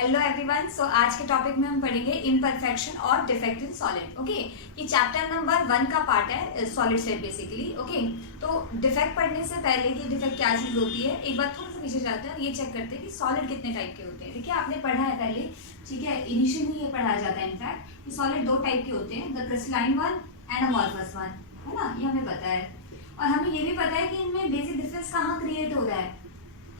Hello everyone. सो आज के topic में हम पढ़ेंगे इम्परफेक्शन और डिफेक्ट इन सॉलिड। ओके, ये चैप्टर नंबर 1 का पार्ट है सॉलिड सेट बेसिकली। ओके, तो डिफेक्ट पढ़ने से पहले कि डिफेक्ट क्या चीज होती है, एक बार थोड़ा सा पीछे जाते हैं और ये चेक करते हैं कि सॉलिड कितने टाइप के होते हैं। देखिए आपने पढ़ा है पहले, ठीक है, इनिशियली ये पढ़ाया जाता है इनफैक्ट कि सॉलिड दो टाइप के होते हैं, the crystalline one and amorphous one, है ना, ये हमें पता है। और हमें ये भी पता है कि इनमें बेसिक डिफरेंस कहाँ क्रिएट हो रहा है,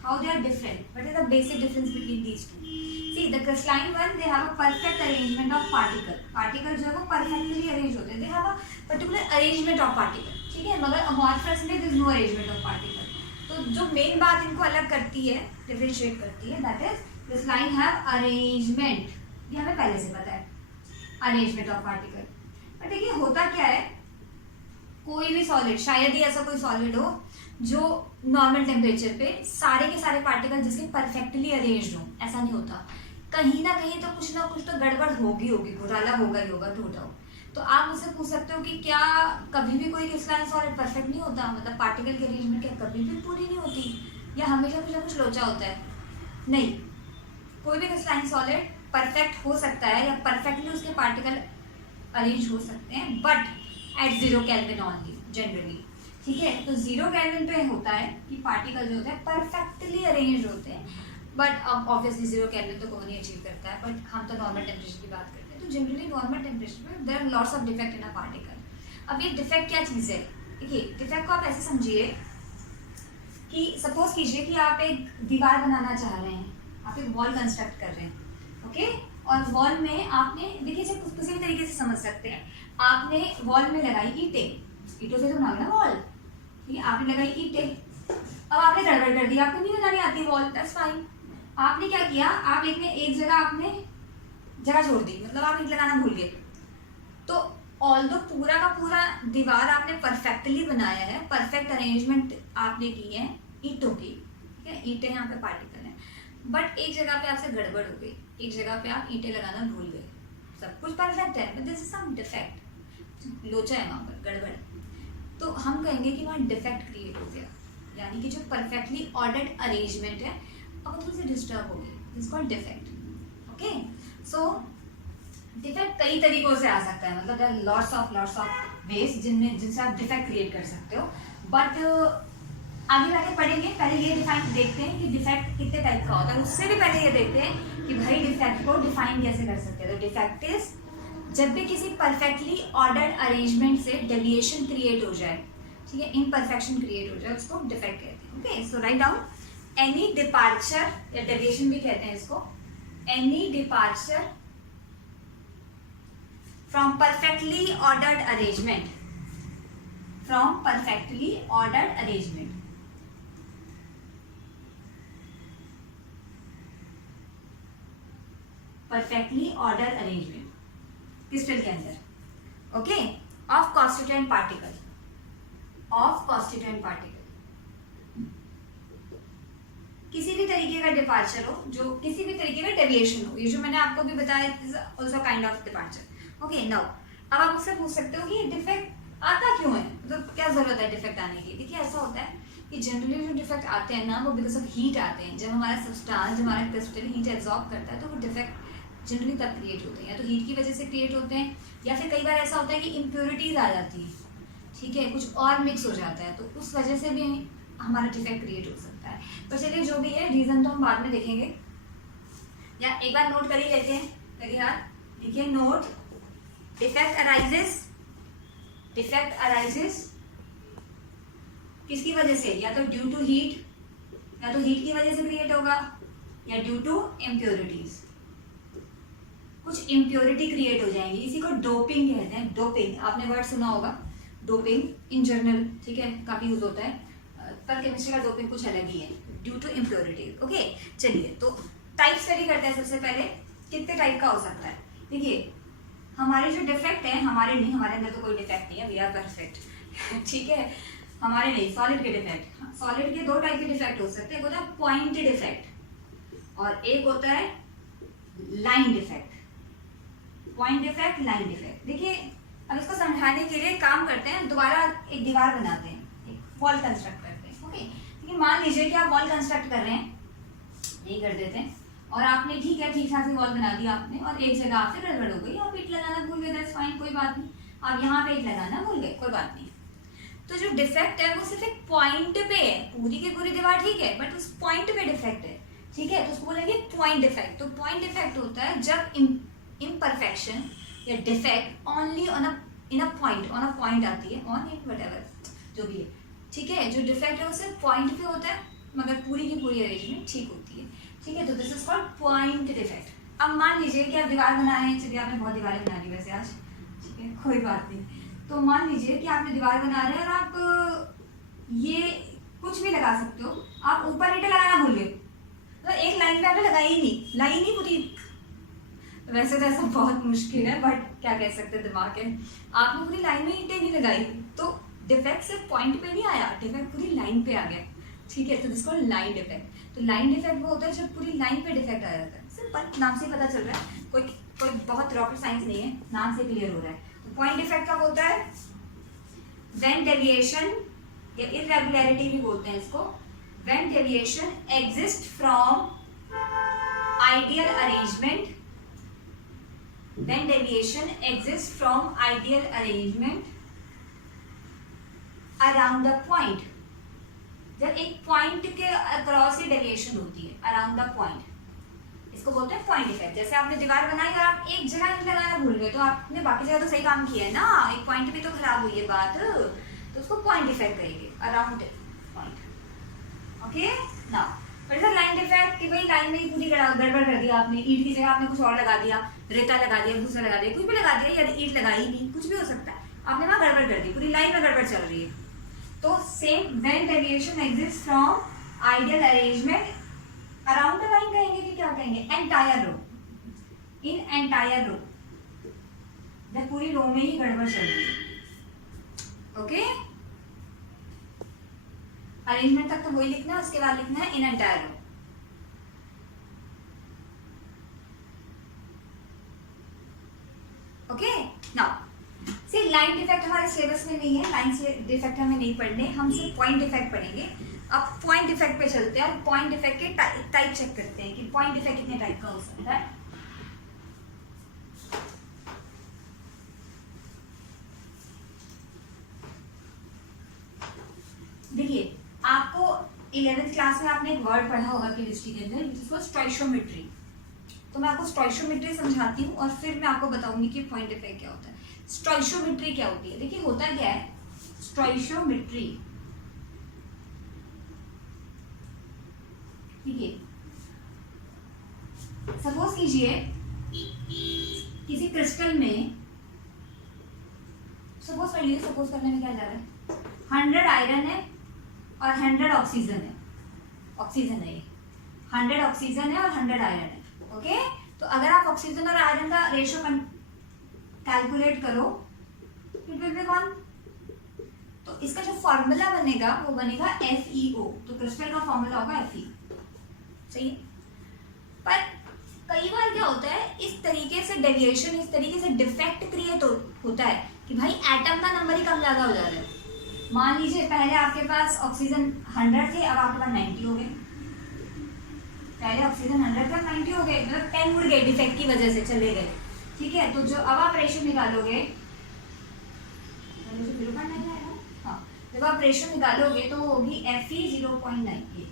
how they are different, what is the basic difference between these two? See, the crystalline one, they have a perfect arrangement of particle जो है वो perfectly arranged होते हैं, they have a particular arrangement of particle, ठीक है। मगर amorphous में there is no arrangement of particle। तो जो मेन बात इनको अलग करती है, डिफरेंशिएट करती है, that is crystalline have arrangement, ये हमें पहले से पता है, arrangement of particle। पर देखिए होता क्या है, कोई भी सॉलिड, शायद ही ऐसा कोई सॉलिड हो जो नॉर्मल टेम्परेचर पे सारे के सारे पार्टिकल जिसके परफेक्टली अरेंज्ड हो, ऐसा नहीं होता। कहीं ना कहीं तो कुछ तो गड़बड़ होगी घोटाला होगा ही होगा, टूटा हो। तो आप मुझसे पूछ सकते हो कि क्या कभी भी कोई क्रिस्टलाइन सॉलिड परफेक्ट नहीं होता, मतलब पार्टिकल की अरेंजमेंट क्या कभी भी पूरी नहीं होती, या हमेशा कुछ ना कुछ लोचा होता है? नहीं, कोई भी क्रिस्टलाइन सॉलिड परफेक्ट हो सकता है या परफेक्टली उसके पार्टिकल अरेंज हो सकते हैं, but at 0 kelvin only generally, ठीक है। तो 0 केल्विन पे होता है कि पार्टिकल जो होते हैं परफेक्टली अरेंज होते हैं, बट ऑब्वियसली 0 केल्विन तो कौन ही अचीव करता है, बट हम तो नॉर्मल टेम्परेचर की बात करते हैं। तो जनरली नॉर्मल टेम्परेचर पे there are lots of defect in a particle. अब ये डिफेक्ट क्या चीज़ है, देखिए डिफेक्ट को आप ऐसे समझिए कि सपोज कीजिए कि आप एक दीवार बनाना चाह रहे हैं, आप एक वॉल कंस्ट्रक्ट कर रहे हैं, ओके, और वॉल में आपने, देखिए किसी भी तरीके से समझ सकते हैं, आपने वॉल में लगाई ईंटों से तो बना ना वॉल, ठीक है, आपने लगाई ईंटें। अब आपने गड़बड़ कर दी, आपको नहीं बनानी आती वॉल, दैट्स फाइन। आपने क्या किया, आप एक जगह आपने जगह छोड़ दी, मतलब आप ईंट लगाना भूल गए। तो ऑल्दो पूरा का पूरा दीवार आपने परफेक्टली बनाया है, परफेक्ट अरेंजमेंट आपने की है ईंटों की, ठीक है, ईंटें यहाँ पे पार्टिकल हैं, बट एक जगह पे आपसे गड़बड़ हो गई, एक जगह पे आप ईंटें लगाना भूल गए। सब कुछ परफेक्ट है but this is some defect, लोचा है वहाँ पर, गड़बड़। तो हम कहेंगे कि वहाँ डिफेक्ट क्रिएट हो गया, यानी कि जो परफेक्टली ऑर्डर्ड अरेंजमेंट है अब थोड़ी सी डिस्टर्ब हो गई, this called defect. Okay, so defect कई तरीकों से आ सकता है, मतलब देयर लॉट्स ऑफ वेज जिनसे आप डिफेक्ट क्रिएट कर सकते हो, बट आगे जाके पढ़ेंगे। पहले ये डिफाइन देखते हैं कि डिफेक्ट कितने टाइप का होता है, उससे भी पहले ये देखते हैं कि भाई डिफेक्ट को डिफाइन कैसे कर सकते हैं। तो डिफेक्ट इज जब भी किसी परफेक्टली ऑर्डर्ड अरेंजमेंट से डेविएशन क्रिएट हो जाए, ठीक है, इम्परफेक्शन क्रिएट हो जाए, उसको डिफेक्ट कहते हैं। ओके, सो राइट डाउन एनी डिपार्चर, या डेविएशन भी कहते हैं इसको, any departure from perfectly ordered arrangement, from perfectly ordered arrangement, perfectly ordered arrangement crystal के अंदर, okay, of constituent particle, of constituent particle, किसी भी तरीके का डिपार्चर हो, जो किसी भी तरीके का डेविएशन हो, ये जो मैंने आपको भी बताया is also kind of departure. Okay, now अब आप मुझसे पूछ सकते हो कि डिफेक्ट आता क्यों है, मतलब क्या जरूरत है डिफेक्ट आने की। देखिए ऐसा होता है कि जनरली जो डिफेक्ट आते हैं ना, वो बिकॉज ऑफ हीट आते हैं। जब हमारा सब्सटेंस, जब हमारा क्रिस्टल हीट एब्जॉर्ब करता है तो वो डिफेक्ट जनरली तब क्रिएट होते हैं, या तो हीट की वजह से क्रिएट होते हैं, या फिर कई बार ऐसा होता है कि इम्प्योरिटीज आ जाती है, ठीक है, कुछ और मिक्स हो जाता है, तो उस वजह से भी हमारा डिफेक्ट क्रिएट हो सकता है। तो चलिए जो भी है रीजन तो हम बाद में देखेंगे, या एक बार नोट कर ही लेते हैं। करिए यार, देखिए नोट, डिफेक्ट अराइजेस किसकी वजह से, या तो ड्यू टू हीट, या तो हीट की वजह से क्रिएट होगा, या ड्यू टू इम्प्योरिटीज, कुछ इम्प्योरिटी क्रिएट हो जाएंगी, इसी को डोपिंग कहते हैं। डोपिंग आपने वर्ड सुना होगा, डोपिंग इन जनरल, ठीक है, काफी यूज होता है, पर केमिस्ट्री का डोपिंग कुछ अलग ही है, ड्यू टू इम्प्योरिटी। ओके, चलिए तो टाइप स्टडी करते हैं। सबसे पहले कितने टाइप का हो सकता है, देखिए हमारे जो डिफेक्ट है, हमारे नहीं, हमारे अंदर तो कोई डिफेक्ट नहीं है, वी आर परफेक्ट, ठीक है, हमारे नहीं, सॉलिड के डिफेक्ट। सॉलिड के दो टाइप के डिफेक्ट हो सकते हैं, एक होता है पॉइंट डिफेक्ट और एक होता है line defect, point defect, line defect. देखिए अब इसको समझाने के लिए काम करते हैं, दोबारा एक दीवार बनाते हैं, एक वॉल कंस्ट्रक्ट करते हैं। ओके, देखिए मान लीजिए कि आप वॉल कंस्ट्रक्ट कर रहे हैं, यही कर देते हैं, और आपने ठीक ठाक से वॉल बना दिया आपने, और एक जगह आपसे गड़बड़ हो गई, आप ईंट लगाना भूल गए, दैट्स फाइन, कोई बात नहीं, आप यहाँ पे ईंट लगाना भूल गए, कोई बात नहीं। तो जो डिफेक्ट है वो सिर्फ एक पॉइंट पे है, पूरी की पूरी दीवार ठीक है बट उस पॉइंट पे डिफेक्ट है, ठीक है, तो उसको बोलेंगे पॉइंट डिफेक्ट। तो पॉइंट डिफेक्ट होता है जब इम्परफेक्शन या defect only on a point आती है, ऑन इट व्हाटएवर जो भी है, ठीक है, जो डिफेक्ट है वो सिर्फ पॉइंट पे होता है मगर पूरी की पूरी अरेंजमेंट ठीक होती है, ठीक है, तो this is called point defect. अब मान लीजिए कि आप दीवार बनाए, चलिए आपने बहुत दीवारें बना दी वैसे आज, ठीक है, कोई बात नहीं, तो मान लीजिए कि आपने दीवार बना रहे हैं और आप ये कुछ भी लगा सकते हो, आप ऊपर ईंटें लगाना भूल गए, तो एक लाइन पे आपने लगाई ही नहीं, लाई नहीं पूरी, वैसे तो ऐसा बहुत मुश्किल है बट क्या कह सकते हैं, दिमाग है, आपने पूरी लाइन में ईंटें नहीं लगाई, तो डिफेक्ट सिर्फ पॉइंट पे नहीं आया, डिफेक्ट पूरी लाइन पे आ गया, ठीक है, तो जिसको लाइन डिफेक्ट। तो लाइन डिफेक्ट वो होता है जब पूरी लाइन पे डिफेक्ट आ जाता है, सिंपल, नाम से पता चल रहा है, कोई बहुत रॉकेट साइंस नहीं है, नाम से क्लियर हो रहा है। तो पॉइंट डिफेक्ट कब होता है, व्हेन डेविएशन या इरेगुलरिटी भी बोलते हैं इसको, when deviation exist from ideal arrangement, when deviation exist from ideal arrangement around the point, जब एक पॉइंट के अक्रॉस ही डेविएशन होती है अराउंड द पॉइंट, इसको बोलते हैं पॉइंट डिफेक्ट। जैसे आपने दीवार बनाई और आप एक जगह ईंट लगाना भूल गए, तो आपने बाकी जगह तो सही काम किया है ना, एक पॉइंट भी तो खराब हुई है बात, तो उसको पॉइंट डिफेक्ट कहेंगे, around point, okay. Now what is line defect, कि भाई लाइन में ही पूरी गड़बड़ कर दिया आपने, ईंट की जगह आपने कुछ और लगा दिया, रेता लगा दिया, भूसा लगा दिया, कुछ भी लगा दिया, या ईंट लगाई नहीं, कुछ भी हो सकता है, आपने वहां गड़बड़ कर दी, पूरी लाइन में गड़बड़ चल रही है, तो same when deviation exist from ideal arrangement around the line कहेंगे कि क्या कहेंगे, एंटायर रो, इन एंटायर रो, जब पूरी रो में ही गड़बड़ चल रही है, ओके, अरेंजमेंट तक तो वही लिखना है, उसके बाद लिखना है in entire row, okay. Now see line defect हमारे सिलेबस में नहीं है, लाइन डिफेक्ट हमें नहीं पढ़ने, हम सिर्फ पॉइंट डिफेक्ट पढ़ेंगे। अब पॉइंट डिफेक्ट पे चलते हैं और पॉइंट डिफेक्ट के टाइप चेक करते हैं कि पॉइंट डिफेक्ट कितने टाइप का हो सकता है। देखिए, आपको 11th क्लास में आपने एक वर्ड पढ़ा होगा केमिस्ट्री के अंदर, जिसको स्टोइशियोमेट्री, तो मैं आपको स्टोइशियोमेट्री समझाती हूँ और फिर मैं आपको बताऊंगी कि पॉइंट डिफेक्ट क्या होता है। स्टोइशियोमेट्री क्या होती है, देखिए होता क्या है स्टोइशियोमेट्री, ठीक है, सपोज कीजिए किसी क्रिस्टल में, सपोज कर लीजिए, सपोज करने में क्या जा रहा है, 100 आयरन है और 100 ऑक्सीजन है, ऑक्सीजन है ये, 100 ऑक्सीजन है और 100 आयरन है, ओके। तो अगर आप ऑक्सीजन और आयरन का रेशियो कैलकुलेट करो, इट विल बी 1, तो इसका जो फॉर्मूला बनेगा वो बनेगा FeO, तो क्रिस्टल का फॉर्मूला होगा Fe, सही है। पर कई बार क्या होता है, इस तरीके से डेविएशन, इस तरीके से डिफेक्ट क्रिएट होता है कि भाई एटम का नंबर ही कम ज्यादा हो जा रहा है। मान लीजिए पहले आपके पास ऑक्सीजन 100 थे, अब आपके पास 90 हो गए, पहले ऑक्सीजन 100 थे 90 हो गए, मतलब 10 उड़ गए, डिफेक्ट की वजह से चले गए, ठीक है। तो जो अब आप रेशियो निकालोगे, हाँ, जब आप रेशियो निकालोगे तो होगी Fe 0.98।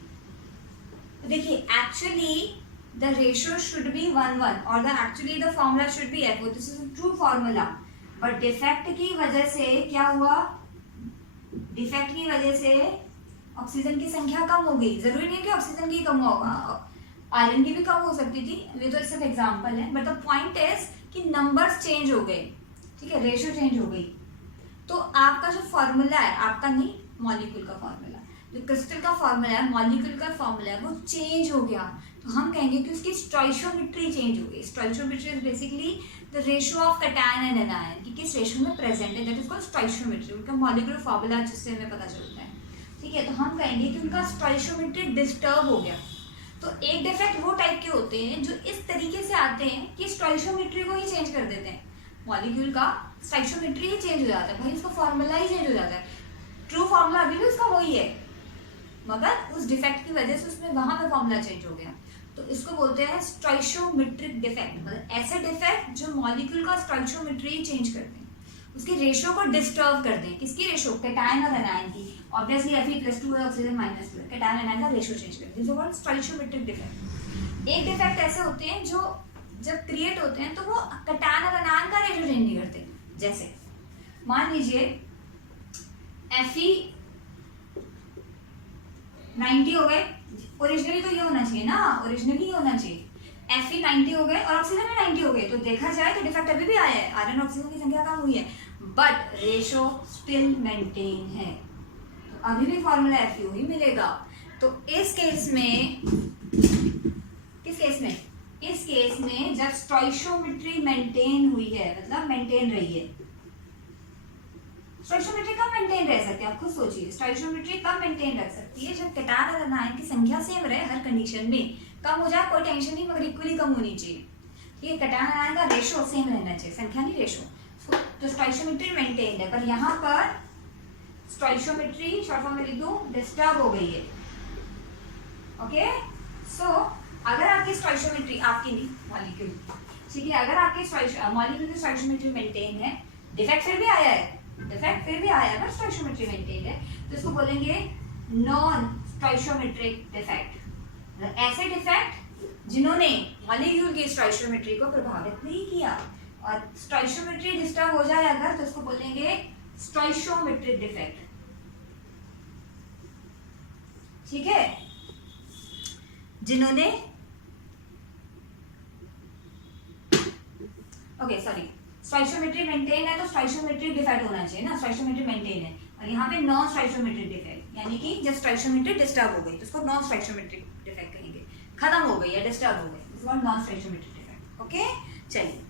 तो देखिए actually the ratio should be 1:1 और the actually the formula should be FO, this is true formula, but defect की वजह से क्या हुआ, डिफेक्ट की वजह से ऑक्सीजन की संख्या कम हो गई, जरूरी नहीं है कि ऑक्सीजन की कम होगा, आयरन की भी कम हो सकती थी, ये तो सिर्फ एग्जांपल है, बट द पॉइंट इज कि नंबर्स चेंज हो गए, ठीक है, रेशियो चेंज हो गई, तो आपका जो फॉर्मूला है, आपका नहीं मॉलिक्यूल का फॉर्मूला, जो क्रिस्टल का फॉर्मूला है, मॉलिक्यूल का फॉर्मूला है, वो चेंज हो गया, तो हम कहेंगे कि उसकी स्टोइशियोमेट्री चेंज हो गई। Stoichiometry is basically the ratio of cation and anion, कि किस रेशियो में प्रेजेंट है, दैट इज कॉल्ड स्टोइशियोमेट्री, उनका मॉलिक्यूलर फॉर्मूला जिससे हमें पता चलता है, ठीक है। तो हम कहेंगे कि उनका स्टोइशियोमेट्री डिस्टर्ब हो गया। तो एक डिफेक्ट वो टाइप के होते हैं जो इस तरीके से आते हैं कि स्टोइशियोमेट्री को ही चेंज कर देते हैं, मॉलिक्यूल का स्टोइशियोमेट्री ही चेंज हो जाता है, भाई उसका फॉर्मूला ही चेंज हो जाता है, ट्रू फॉर्मूला अभी भी उसका वही है, मगर उस डिफेक्ट की वजह से उसमें वहां पे फॉर्मूला चेंज हो गया। तो इसको बोलते हैं स्टोइशियोमेट्रिक डिफेक्ट, मतलब ऐसे डिफेक्ट जो मॉलिक्यूल का स्टोइशियोमेट्री चेंज करते हैं, उसके रेशियो को डिस्टर्ब कर दें। किसकी रेशियो? कैटायन और एनायन की। ऑब्वियसली Fe+2 है, ऑक्सीजन -2 है, कैटायन एनायन का रेशियो चेंज करते हैं, जो कॉल्ड स्टोइशियोमेट्रिक डिफेक्ट। एक डिफेक्ट ऐसे होते हैं जो जब क्रिएट होते हैं तो वो कैटायन और एनायन का रेशियो चेंज नहीं करते। जैसे मान लीजिए Fe 90 हो गए, ओरिजिनली तो ये होना चाहिए ना, ओरिजिनली ये होना चाहिए। Fe 90 हो गए और ऑक्सीजन में 90 हो गए, तो देखा जाए तो डिफेक्ट अभी भी आया है, आयरन ऑक्सीजन की संख्या कम हुई है, बट रेशो स्टिल मेंटेन है, तो अभी भी फॉर्मूला Fe ही मिलेगा। तो इस केस में, किस केस में? इस केस में जब स्टोइशियोमेट्री मेंटेन हुई है, मतलब मेंटेन रही है। स्टोइशियोमेट्री कब मेंटेन रह सकती है, आप खुद सोचिए, स्टोइशियोमेट्री कब मेंटेन रह सकती है? जब कैटायन और एनायन की संख्या सेम रहे हर कंडीशन में, कम हो जाए कोई टेंशन नहीं, मगर इक्वली कम होनी चाहिए। ठीक है, कैटायन एनायन का रेशियो सेम रहना चाहिए, संख्या नहीं रेशियो। तो स्टोइशियोमेट्री मेंटेन है, पर यहाँ पर स्टोइशियोमेट्री शॉर्ट फॉर्म में लिख दूं, डिस्टर्ब हो गई है। ओके, सो अगर आपकी स्टोइशियोमेट्री, आपकी नहीं मॉलिक्यूल, ठीक है, अगर आपकी मॉलिक्यूल की स्टोइशियोमेट्री मेंटेन है, डिफेक्ट फिर भी आया है, डिफेक्ट फिर भी आया है, बट स्टोइशियोमेट्री मेंटेन है, तो इसको बोलेंगे नॉन स्टोइशियोमेट्रिक डिफेक्ट। ऐसे डिफेक्ट जिन्होंने मॉलिक्यूल की स्टोइशियोमेट्री को प्रभावित नहीं किया, और स्टोइशियोमेट्री डिस्टर्ब हो जाए अगर, तो इसको बोलेंगे स्टोइशियोमेट्रिक डिफेक्ट। ठीक है, जिन्होंने, ओके सॉरी, स्टोइशियोमेट्री मेंटेन है तो स्टोइशियोमेट्रिक डिफेक्ट होना चाहिए ना, स्टोइशियोमेट्री मेंटेन है, और यहाँ पे नॉन स्टोइशियोमेट्रिक डिफेक्ट, यानी कि जब स्टोइशियोमेट्री डिस्टर्ब हो गई तो उसको नॉन स्टोइशियोमेट्रिक डिफेक्ट कहेंगे, खत्म हो गई या डिस्टर्ब हो गई, इसको नॉन स्टोइशियोमेट्रिक डिफेक्ट। ओके, चलिए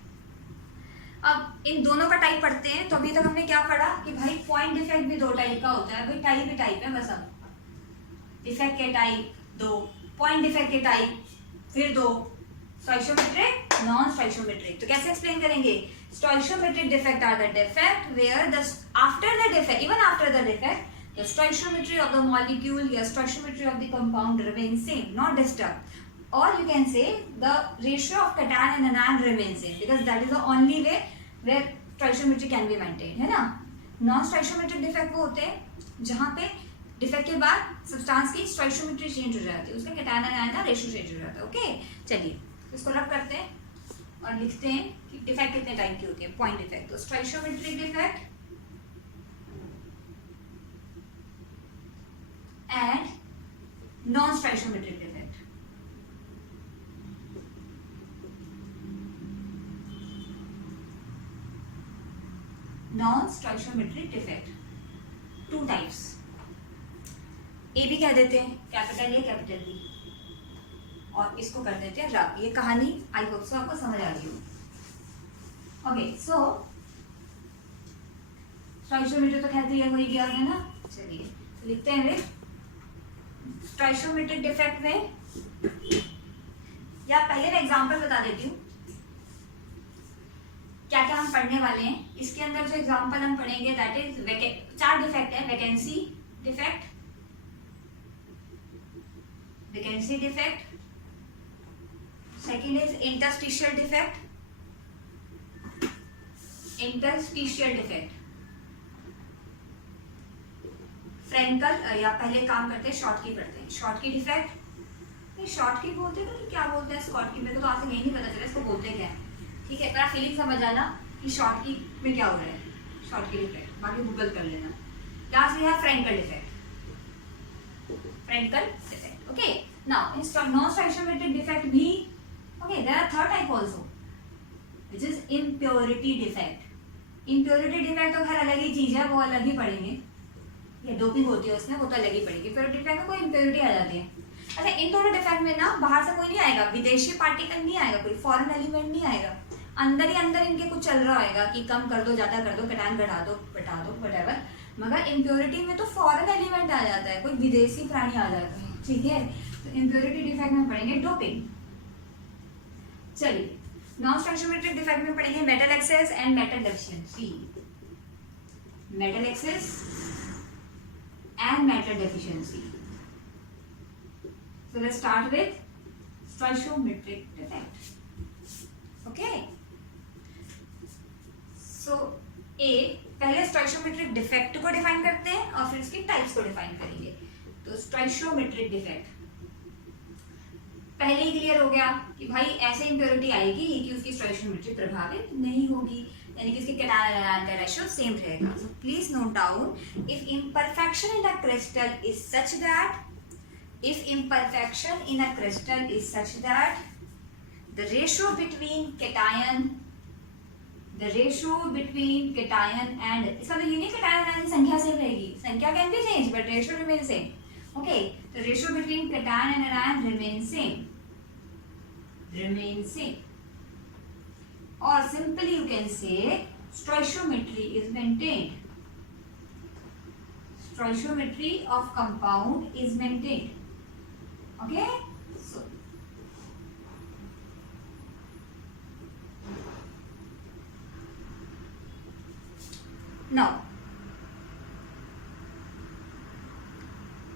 अब इन दोनों का टाइप पढ़ते हैं। तो अभी तक हमने क्या पढ़ा कि भाई पॉइंट डिफेक्ट भी दो टाइप का होता है, भाई टाइप ही टाइप है बस। अब डिफेक्ट के टाइप दो, पॉइंट डिफेक्ट के टाइप फिर दो, स्टोइशियोमेट्रिक, नॉन स्टोइशियोमेट्रिक। तो कैसे एक्सप्लेन करेंगे? Stoichiometric defect are the defect where the after the defect, even after the defect, the stoichiometry of the molecule या stoichiometry of the compound remains same, not disturbed, or you can say the ratio of cation and anion remains same, because that is the only way where stoichiometry can be maintained, है ना। non stoichiometric defect वो होते हैं जहाँ पे defect के बाद substance की स्टोइशियोमेट्री चेंज हो जाती है, उसका कैटायन एनायन का रेशियो चेंज हो जाता है। ओके, चलिए इसको रब करते हैं और लिखते हैं कि डिफेक्ट कितने टाइप की होती है। पॉइंट डिफेक्ट, तो स्टोइशियोमेट्रिक defect and non-stoichiometric defect. Non-stoichiometric defect, two types. ए भी कह देते हैं, कैपिटल ए कैपिटल बी, और इसको कर देते हैं रब। ये कहानी आई होप सो आपको समझ आ रही हो। ओके, सो स्टोइशियोमेट्री तो खैर क्लियर हो ही गया है ना। चलिए लिखते हैं वे स्टोइशियोमेट्रिक डिफेक्ट में, या पहले मैं एग्जांपल बता देती हूँ क्या क्या हम पढ़ने वाले हैं। इसके अंदर जो एग्जांपल हम पढ़ेंगे दैट इज 4 डिफेक्ट है। Vacancy defect, vacancy defect, second is interstitial defect, interstitial defect, Frenkel, या पहले काम करते हैं शॉर्ट की पढ़ते हैं। शॉर्ट की डिफेक्ट, ये शॉर्ट की बोलते हैं तो क्या बोलते हैं शॉर्ट की, मेरे को तो आज तक यही नहीं पता चला इसको बोलते क्या है। ठीक है, मेरा फीलिंग समझ आना कि शॉर्ट की में क्या हो रहा है, शॉर्ट की डिफेक्ट, बाकी गूगल कर लेना। लास्ट है Frenkel defect, Frenkel defect. Okay, now in non stoichiometric defect भी okay there are third type also which is impurity defect. Impurity defect तो खैर अलग ही चीज है, वो अलग ही पढ़ेंगे, ये डोपिंग होती है उसमें, वो तो अलग ही पड़ेगी। प्योरिटी डिफेक्ट में कोई इम्प्योरिटी आ जाती है। अच्छा, इन दोनों डिफेक्ट में ना बाहर से कोई नहीं आएगा, विदेशी पार्टिकल नहीं आएगा, कोई फॉरेन एलिमेंट नहीं आएगा, अंदर ही अंदर इनके कुछ चल रहा होगा कि कम कर दो, ज्यादा कर दो, कैटायन बढ़ा दो, घटा दो, व्हाटएवर। मगर इम्प्योरिटी में तो फॉरेन एलिमेंट आ जाता है, कोई विदेशी प्राणी आ जाता है। ठीक है, तो इम्प्योरिटी डिफेक्ट में पढ़ेंगे डोपिंग। चलिए नॉन स्टोइशियोमेट्रिक डिफेक्ट में पढ़ेंगे metal excess and metal deficiency. मेटल एक्सेस and metal deficiency. So let's start with stoichiometric defect. Okay, so uh, पहले स्टोइशियोमेट्रिक डिफेक्ट को डिफाइन करते हैं और फिर उसकी टाइप्स को डिफाइन करेंगे. तो स्टोइशियोमेट्रिक डिफेक्ट पहले ही क्लियर हो गया कि भाई ऐसे इम्प्योरिटी आएगी कि उसकी स्टोइशियोमेट्री प्रभावित नहीं होगी, यानी कि उसके कैटायन का रेशियो सेम रहेगा. So please note down, if imperfection in a crystal is such that the ratio between cation and, इसका तो यूनिक कैटायन आयन संख्या सेम रहेगी, संख्या can be change but ratio remain same. Okay, the ratio between cation and anion remains same. Or simply you can say stoichiometry is maintained. Stoichiometry of compound is maintained. Okay, so now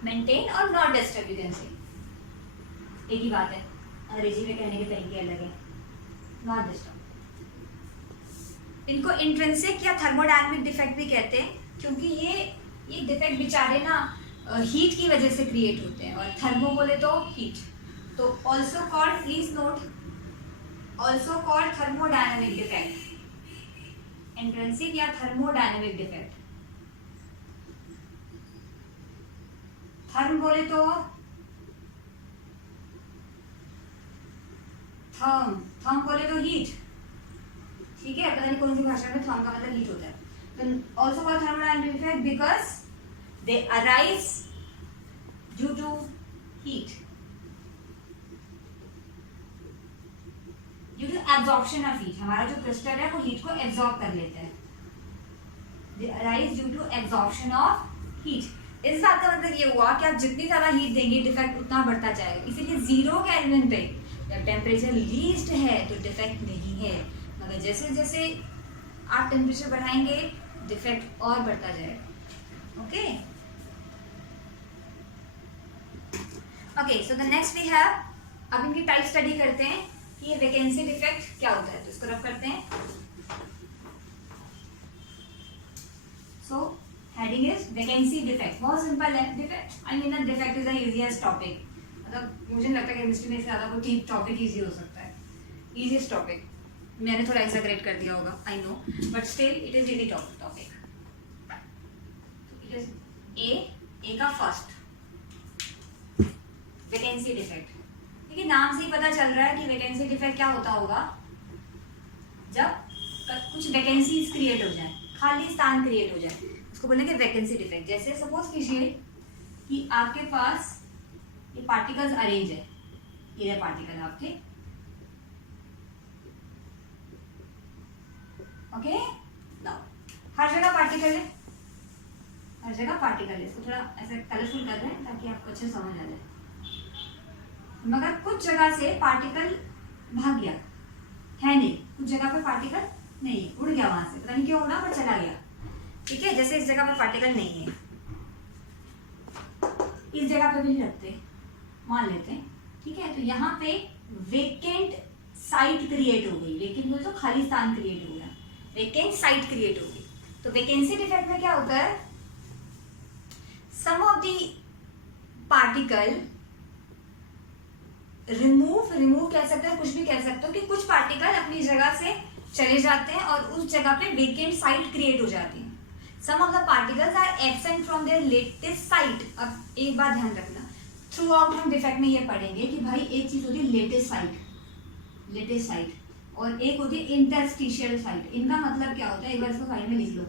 maintain और not disturb, you can say एक ही बात है, अंग्रेजी में कहने के तरीके अलग है. नॉट डिस्टर्ब, इनको इंट्रिंसिक या थर्मोडायनामिक डिफेक्ट भी कहते हैं, क्योंकि ये डिफेक्ट बेचारे ना हीट की वजह से क्रिएट होते हैं, और थर्मो बोले तो हीट, तो also called, please note, also called thermodynamic defect, intrinsic या थर्मोडायनामिक डिफेक्ट. थर्म बोले तो थर्म बोले तो हीट, ठीक है, पता नहीं कौन सी भाषा में थर्म का मतलब हीट होता है. तो also called thermodynamic defect because they arise due to heat, due to absorption of heat. हमारा जो क्रिस्टल है वो हीट को एब्जॉर्ब कर लेता है. They arise due to absorption of heat. इस बात का मतलब ये हुआ कि आप जितनी ज्यादा हीट देंगे डिफेक्ट उतना बढ़ता जाएगा. इसीलिए 0 केल्विन पे जब टेम्परेचर लीस्ट है तो डिफेक्ट नहीं है, मगर जैसे जैसे आप टेम्परेचर बढ़ाएंगे डिफेक्ट और बढ़ता जाएगा. Okay okay, so the next we have, अब इनकी टाइप स्टडी करते हैं कि ये वैकेंसी डिफेक्ट क्या होता है. तो इसको रब करते हैं. So heading is vacancy defect. बहुत सिंपल है defect, I mean defect is the easiest topic. मतलब मुझे नहीं लगता कि केमिस्ट्री में इससे ज़्यादा कोई टॉपिक इजी हो सकता है. इजीएस्ट टॉपिक, मैंने थोड़ा एक्सैगरेट कर दिया होगा, I know, but still it is easy topic. It is a का फर्स्ट वैकेंसी डिफेक्ट. देखिए नाम से ही पता चल रहा है कि वैकेंसी डिफेक्ट क्या होता होगा. जब कुछ वैकेंसीज क्रिएट हो जाए, खाली स्थान क्रिएट हो जाए, उसको बोलेंगे वैकेंसी डिफेक्ट. जैसे सपोज कीजिए कि आपके पास ये पार्टिकल्स अरेंज है, ये पार्टिकल आपके, ओके. नाउ हर जगह पार्टिकल है, हर जगह पार्टिकल है. इसको थोड़ा ऐसे कलरफुल कर रहे हैं ताकि आपको अच्छे समझ आ जाए. मगर कुछ जगह से पार्टिकल भाग गया है, नहीं, कुछ जगह पे पार्टिकल नहीं, उड़ गया वहां से, पता नहीं क्यों उड़ा पर चला गया. ठीक है, जैसे इस जगह पे पार्टिकल नहीं है, इस जगह पे भी रखते, मान लेते हैं, ठीक है. तो यहाँ पे वेकेंट साइट क्रिएट हो गई. वेकेंट बोले तो खाली स्थान क्रिएट हो गया, वेकेंट साइट क्रिएट हो गई. तो वैकेंसी डिफेक्ट में क्या होता है, some of the particle remove कह सकते हैं, कुछ भी कह सकते हो कि कुछ पार्टिकल अपनी जगह से चले जाते हैं और उस जगह पे वेकेंट साइट क्रिएट हो जाती है. Some of the particles are absent from their lattice site. अब एक बात ध्यान रखना, थ्रू आउट हम डिफेक्ट में ये पढ़ेंगे कि भाई एक चीज होती है लेटेस्ट साइट, और एक होती है इंटरस्टिशियल साइट. इनका मतलब क्या होता है, एक बार इसको फाइल में लिख लो.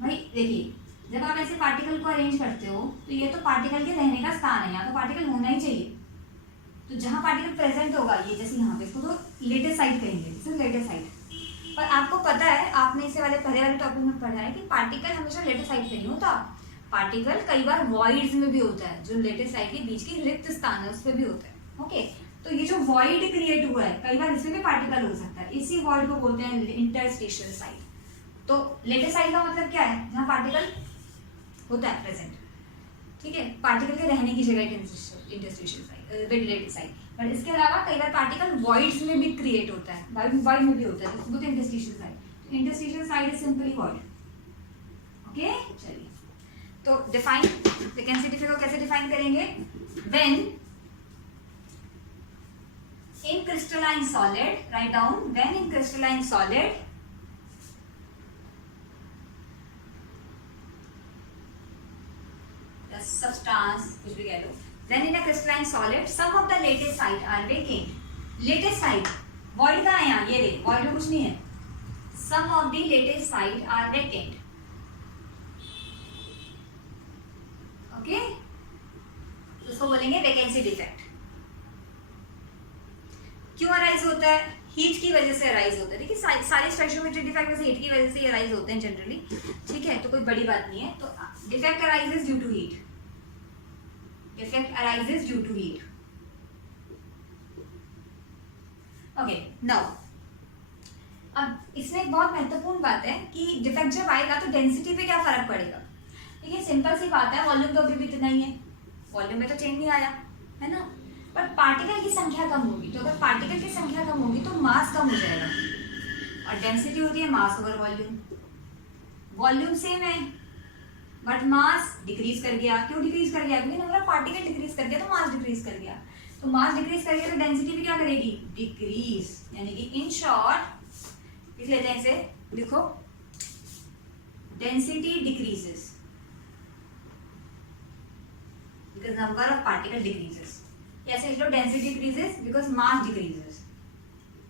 भाई देखिए, जब आप ऐसे पार्टिकल को अरेंज करते हो तो ये तो पार्टिकल के रहने का स्थान है, यहाँ तो पार्टिकल होना ही चाहिए. तो जहाँ पार्टिकल प्रेजेंट होगा, ये जैसे यहाँ पे, इसको तो लेटेस्ट साइट कहेंगे, सिर्फ लेटेस्ट साइट. पर आपको पता है, आपने इससे पहले वाले टॉपिक में पढ़ा है कि पार्टिकल हमेशा लेटेस्ट साइट पे नहीं होता. पार्टिकल कई बार वॉइड्स में भी होता है, जो लेटेस्ट साइट के बीच की रिक्त स्थान है उस पर भी होता है. ओके, तो ये जो वॉइड क्रिएट हुआ है, कई बार इसमें भी पार्टिकल हो सकता है. इसी वॉइड को बोलते हैं इंटरस्टिशियल साइट. तो लेटेस्ट साइट का मतलब क्या है, जहाँ पार्टिकल होता है प्रेजेंट. ठीक है, पार्टिकल के रहने की जगह interstitial site. With latest side. But इसके अलावा कई बार पार्टिकल वॉइड्स में भी क्रिएट होता है, वॉइड में भी होता है, तो बोलते हैं interstitial side. Interstitial side is simply void. Okay, चलिए तो डिफाइन वैकेंसी डिफेक्ट को कैसे डिफाइन करेंगे? When in crystalline solid, write down, when in crystalline solid substance, कुछ भी कह लो, then in a crystalline solid some of the latest site are vacant. latest site void कहाँ है यहाँ? ये रे void में कुछ नहीं है। some of the latest site are vacant. okay, तो इसको बोलेंगे वैकेंसी डिफेक्ट। क्यों अराइज होता है? हीट की वजह से अराइज होता है। देखिए सारे स्टोइकियोमेट्रिक डिफेक्ट वैसे हीट की वजह से अराइज होते हैं जनरली, ठीक है, तो कोई बड़ी बात नहीं है। तो defect arises due to heat, defect arises due to heat. Okay, now अब इसमें एक बहुत महत्वपूर्ण बात है कि डिफेक्ट जब आएगा तो डेंसिटी पे क्या फर्क पड़ेगा। देखिए सिंपल सी बात है, वॉल्यूम तो अभी भी इतना ही है, वॉल्यूम में तो चेंज नहीं आया है ना, पर पार्टिकल की संख्या कम होगी। तो अगर पार्टिकल की संख्या कम होगी तो मास कम हो जाएगा, और डेंसिटी होती है मास ओवर वॉल्यूम। वॉल्यूम सेम है बट मास डिक्रीज कर गया। क्यों डिक्रीज कर गया? क्योंकि नंबर ऑफ पार्टिकल डिक्रीज कर गया तो मास डिक्रीज कर गया। तो मास डिक्रीज कर गया तो डेंसिटी भी क्या करेगी? डिक्रीज। यानी कि इन शॉर्ट लिख लेते हैं इसे, लिखो density decreases because number of particle decreases. कैसे लिख लो? Density decreases because mass decreases.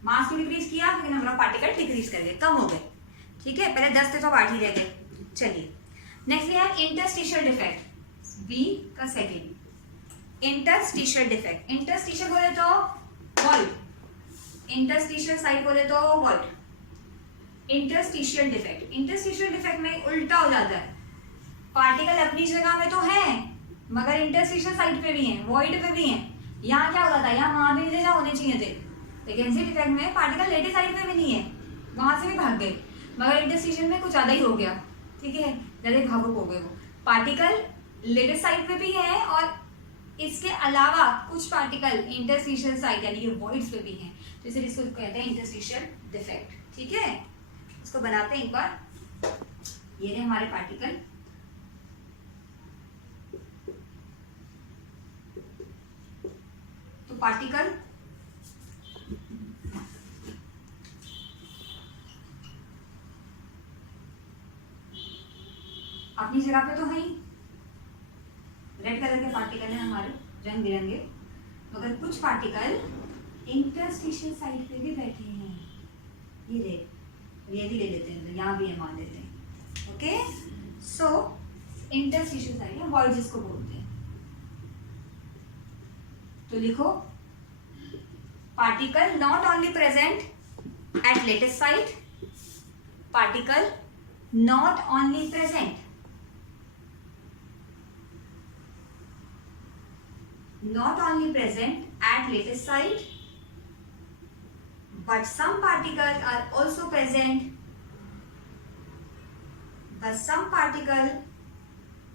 Mass क्यों डिक्रीज किया? क्योंकि नंबर ऑफ पार्टिकल डिक्रीज कर गए, कम हो गए। ठीक है, पहले 10 थे तो 8 ही रह गए। चलिए next we have interstitial defect, B का सेकंड इंटरस्टिशियल डिफेक्ट। इंटरस्टिशियल बोले तो वॉइड, इंटरस्टिशियल साइड बोले तो void. Interstitial defect, interstitial defect में उल्टा हो जाता है, पार्टिकल अपनी जगह में तो है मगर इंटरस्टिशियल साइड पे भी है, वॉइड पे भी है। यहाँ क्या हो रहा था? यहाँ महाभिजय होने चाहिए थे। वैकेंसी डिफेक्ट में पार्टिकल लेटेस्ट साइड पे भी नहीं है, वहां से भी भाग गए, मगर इंटरस्टिशियल में कुछ ज्यादा ही हो गया। ठीक है, ज्यादा भावुक हो गए वो। पार्टिकल लेटेस्ट साइड पे भी है और इसके अलावा कुछ पार्टिकल इंटरस्टिशियल साइड यानी कि वॉइड्स पे भी हैं, तो इसलिए इसको कहते हैं इंटरस्टिशियल डिफेक्ट। ठीक है, इसको बनाते हैं एक बार। ये रहे हमारे पार्टिकल, तो पार्टिकल अपनी जगह पे तो है ही, रेड कलर के पार्टिकल हैं हमारे रंग बिरंगे, मगर कुछ पार्टिकल इंटरस्टिशियल साइड पे भी बैठे हैं। ये रेड, ये भी ले लेते हैं, तो यहाँ भी ये मान लेते हैं। ओके, सो इंटरस्टिशियल साइड है, वॉइड जिसको बोलते हैं। तो लिखो particle not only present at latest site, particle not only present at latest site, but some particles are also present. But some particles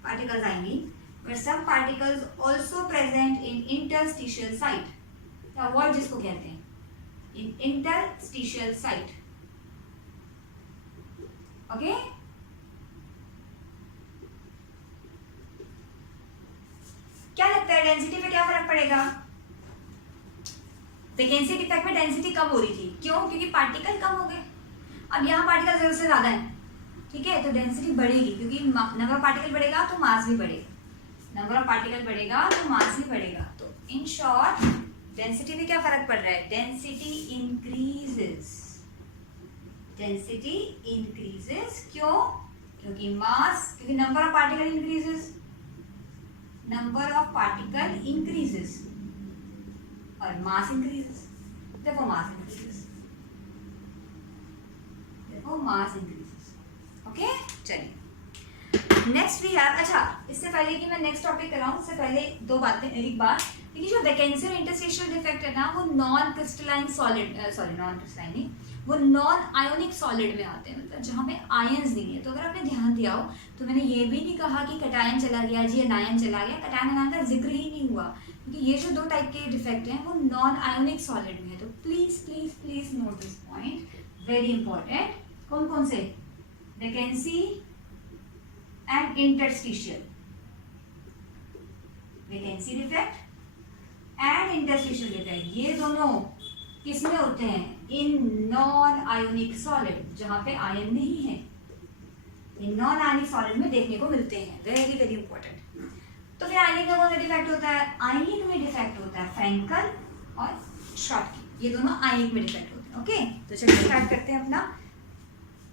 I mean, but some particles also present in interstitial site. या void जिसको कहते हैं, in interstitial site. Okay? क्या लगता है density पे क्या फर्क पड़ेगा? वैकेंसी डिफेक्ट में डेंसिटी कम हो रही थी, क्यों? क्योंकि पार्टिकल कम हो गए। अब यहाँ पार्टिकल जरूरत से ज्यादा है, ठीक है, तो डेंसिटी बढ़ेगी, क्योंकि नंबर ऑफ पार्टिकल बढ़ेगा तो मास भी बढ़ेगा, नंबर ऑफ पार्टिकल बढ़ेगा तो मास भी बढ़ेगा। तो इन शॉर्ट डेंसिटी में क्या फर्क पड़ रहा है? Density increases, density increases. क्यों? क्योंकि मास, क्योंकि number of particle increases, number of particle increases और mass increases, देखो mass increases, देखो mass increases। ओके, चलिए नेक्स्ट वी हैव, अच्छा इससे पहले कि मैं नेक्स्ट टॉपिक कराऊं उससे पहले दो बातें। एक बात, देखिए जो वैकेंसी और इंटरस्टिशियल डिफेक्ट है ना, वो non crystalline solid, sorry non crystalline नहीं, वो नॉन आयोनिक सॉलिड में आते हैं, मतलब जहाँ पे आयंस नहीं है। तो अगर आपने ध्यान दिया हो तो मैंने ये भी नहीं कहा कि कटायन चला गया जी, अनायन चला गया, कटायन अनायन का जिक्र ही नहीं हुआ। क्योंकि ये जो दो टाइप के डिफेक्ट हैं वो नॉन आयोनिक सॉलिड में है। तो please please please note this point, very important. कौन कौन से? Vacancy and interstitial, vacancy defect and interstitial defect, ये दोनों किसमें होते हैं? इन नॉन आयोनिक सॉलिड, जहां पे आयन नहीं है, इन नॉन आयनिक सॉलिड में देखने को मिलते हैं। Very very important. तो फिर आयनिक में कौन सा डिफेक्ट होता है? आयनिक में डिफेक्ट होता है फ्रैंकल और शॉर्टकी, ये दोनों आयनिक में डिफेक्ट होते हैं। ओके, तो चलिए स्टार्ट करते हैं अपना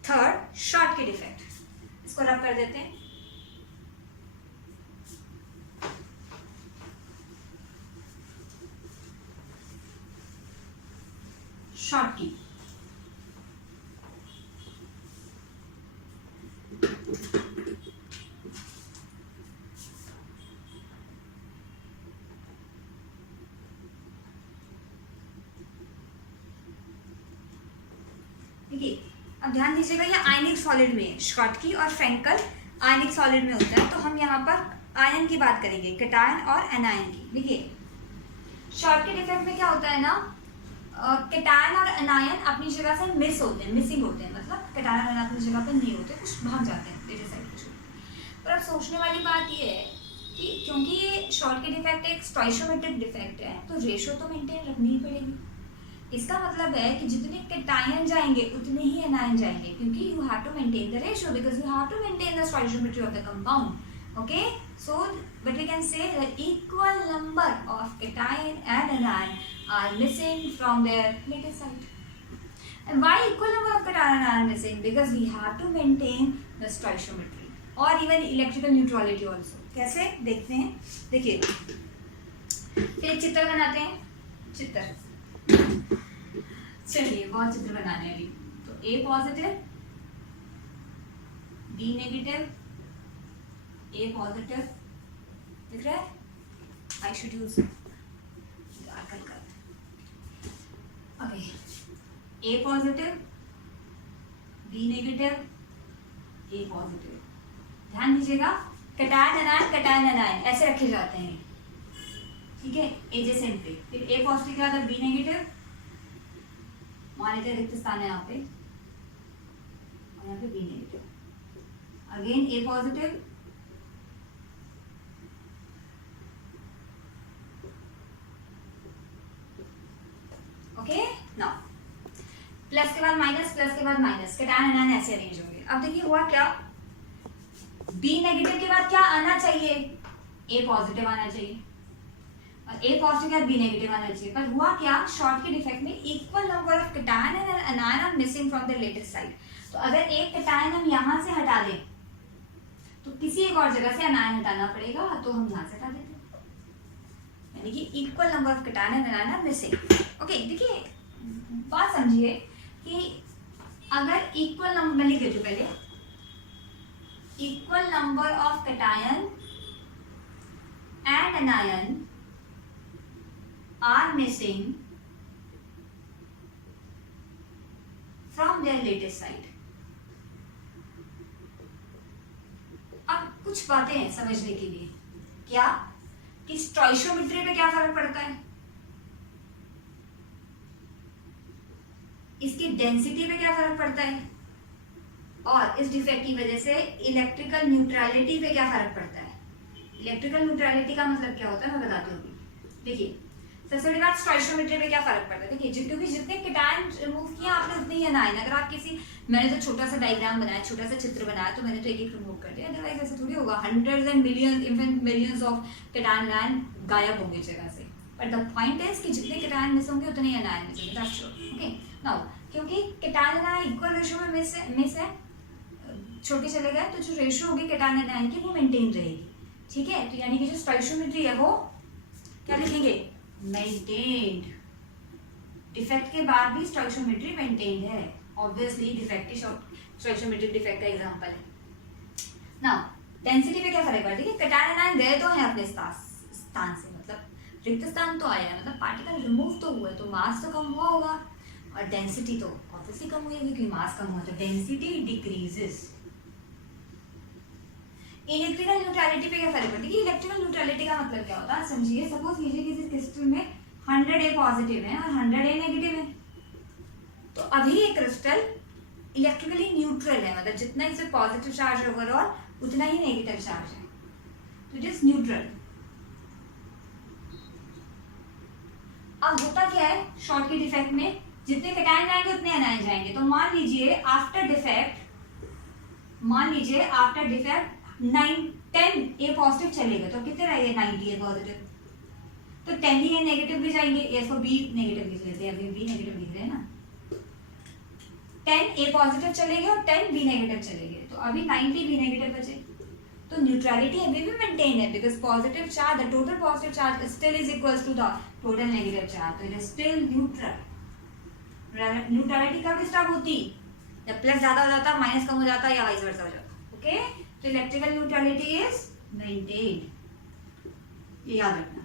थर्ड शॉर्टकी डिफेक्ट। इसको रब कर देते हैं। शॉर्टकी, देखिए अब ध्यान दीजिएगा, ये आयनिक सॉलिड में, शॉर्टकी और फ्रैंकल आयनिक सॉलिड में होता है। तो हम यहाँ पर आयन की बात करेंगे, कैटायन और एनायन की। देखिए शॉर्टकी डिफेक्ट में क्या होता है ना, कैटायन और एनायन अपनी जगह से मिस होते हैं, मिसिंग होते हैं, मतलब कैटायन और एनायन अपनी जगह पे नहीं होते, कुछ भाग जाते हैं लेटर साइड के। पर अब सोचने वाली बात ये है कि क्योंकि ये शॉर्टकी डिफेक्ट एक स्टोइशियोमेट्रिक डिफेक्ट है, तो रेशो तो मेंटेन रखनी ही पड़ेगी। इसका मतलब है कि जितने कैटायन जाएंगे उतने ही एनायन जाएंगे, क्योंकि you have to maintain the ratio, because you have to maintain the stoichiometry of the compound. Okay, so but we can say the equal number of cation and anion are missing from their lattice site. And why equal number of cation are missing? Because we have to maintain the stoichiometry or even electrical neutrality also. कैसे देखते हैं? देखिए फिर एक चित्र बनाते हैं, चित्र। चलिए बहुत चित्र बनाने हैं अभी। तो A positive, B negative, A positive, दिख रहा है? I should use darker color. Okay. A positive, B negative, A positive. ध्यान दीजिएगा, कैटायन एनायन ऐसे रखे जाते हैं, ठीक है, एजेसेंट पे। फिर A पॉजिटिव के बाद B नेगेटिव, मान लीजिए रिक्त स्थान है यहाँ पे, और यहाँ पे B negative, again A positive, okay. Now plus के बाद माइनस, प्लस के बाद माइनस, कैटायन एनायन ऐसे अरेंज होंगे। अब देखिए हुआ क्या, B नेगेटिव के बाद क्या आना चाहिए? A पॉजिटिव आना चाहिए, और A पॉजिटिव के बाद B नेगेटिव आना चाहिए। पर हुआ क्या, शॉर्टकी डिफेक्ट में equal number of cation and anion are missing from the lattice site. तो अगर एक कैटायन हम यहाँ से हटा दें तो किसी एक और जगह से एनायन हटाना पड़ेगा, तो हम यहाँ से हटा देते हैं, यानी कि equal number of cation and anion are missing. Okay, देखिए बात समझिए कि अगर इक्वल नंबर, मैं लिख देती हूँ पहले, equal number of cation and anion are missing from their lattice site. अब कुछ बातें हैं समझने के लिए, क्या कि स्टोइशियोमेट्री पे क्या फर्क पड़ता है, इसकी डेंसिटी पे क्या फर्क पड़ता है, और इस डिफेक्ट की वजह से इलेक्ट्रिकल न्यूट्रलिटी पे क्या फर्क पड़ता है। इलेक्ट्रिकल न्यूट्रलिटी का मतलब क्या होता है मैं बताती हूँ। देखिए सबसे बड़ी बात, स्टोइशियोमेट्री पे क्या फर्क पड़ता है। देखिए क्योंकि जितने कैटायन रिमूव किया आपने उतने ही एनायन। अगर आप किसी, मैंने तो छोटा सा डायग्राम बनाया, छोटा सा चित्र बनाया, तो मैंने तो एक एक रिमूव कर दिया, अदरवाइज ऐसे थोड़ी होगा, hundreds and millions even millions of cation anion गायब होंगे जगह से। बट द पॉइंट इज कि जितने कैटायन मिस होंगे उतने ही एनायन मिस होंगे, दैट्स श्योर। ओके, नाउ क्योंकि कैटायन एनायन इक्वल रेशियो में मिस है, छोटे चले गए, तो जो रेशियो होगी कैटायन एनायन की वो मेंटेन रहेगी, ठीक है। तो यानी कि जो स्टोइशियोमेट्री है वो क्या लिखेंगे, मेंटेन्ड। डिफेक्ट के बाद भी स्टोइशियोमेट्री मेंटेन्ड है, ऑब्वियसली डिफेक्ट स्टोइशियोमेट्रिक डिफेक्ट का एग्जांपल है। नाउ डेंसिटी पे क्या फर्क पड़ता है, देखिए कैटायन एनायन गए तो है अपने स्थान से, मतलब रिक्त स्थान तो आया है, मतलब पार्टिकल रिमूव तो हुआ है, तो मास तो कम हुआ होगा, और डेंसिटी तो ऑब्वियसली कम हुई होगी क्योंकि मास कम हुआ, तो डेंसिटी डिक्रीजेस। इलेक्ट्रिकल न्यूट्रलिटी पे क्या फर्क पड़ता है कि इलेक्ट्रिकल न्यूट्रलिटी का मतलब क्या होता है, समझिए सपोज कीजिए किसी क्रिस्टल में 100A पॉजिटिव है और 100A नेगेटिव है, तो अभी ये क्रिस्टल इलेक्ट्रिकली न्यूट्रल है, मतलब जितना इसे पॉजिटिव चार्ज है ओवरऑल उतना ही नेगेटिव चार्ज है, तो इट इज न्यूट्रल। अब होता क्या है शॉर्ट की डिफेक्ट में, जितने कैटायन जाएंगे उतने एनायन जाएंगे, तो मान लीजिए आफ्टर डिफेक्ट 10A पॉजिटिव चलेगा तो कितने रहेंगे 90A पॉजिटिव, तो 10A नेगेटिव भी जाएंगे, इसको B नेगेटिव लिख लेते हैं, अभी B नेगेटिव लिख रहे हैं ना, 10A पॉजिटिव चलेंगे और 10B नेगेटिव चलेंगे, तो अभी 90B नेगेटिव बचे, तो न्यूट्रलिटी अभी भी मेंटेन है because positive charge, the total positive charge still is equals to the total negative charge, तो it is still neutral. Neutrality कब स्टॉप होती, जब प्लस ज्यादा हो जाता, माइनस कम हो जाता या वाइस वर्सा हो जाता, ओके। तो इलेक्ट्रिकल न्यूट्रलिटी इज मेंटेन्ड, ये याद रखना।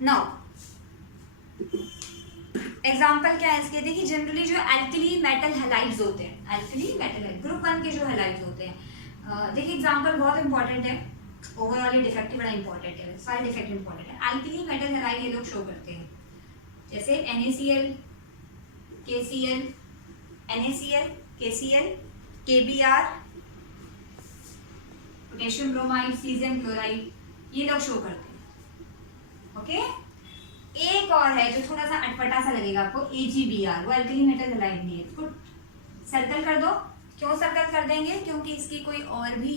नाउ एग्जाम्पल क्या है इसके, देखिए जनरली जो एल्कली मेटल हैलाइड्स होते हैं, एल्कली मेटल ग्रुप 1 के जो हैलाइड्स होते हैं, देखिए एग्जाम्पल बहुत इंपॉर्टेंट है, ओवरऑल ये डिफेक्ट बड़ा इंपॉर्टेंट है, सारे डिफेक्ट इंपॉर्टेंट है। एल्कली मेटल हैलाइड ये लोग शो करते हैं जैसे NaCl, KCl, NaCl, KCl, KBr, potassium bromide, caesium chloride, ये लोग शो करते हैं, ओके। एक और है जो थोड़ा सा अटपटा सा लगेगा आपको, AgBr, वो एल्कली मेटल हैलाइड नहीं है, इसको सर्कल कर दो। क्यों सर्कल कर देंगे, क्योंकि इसकी कोई और भी,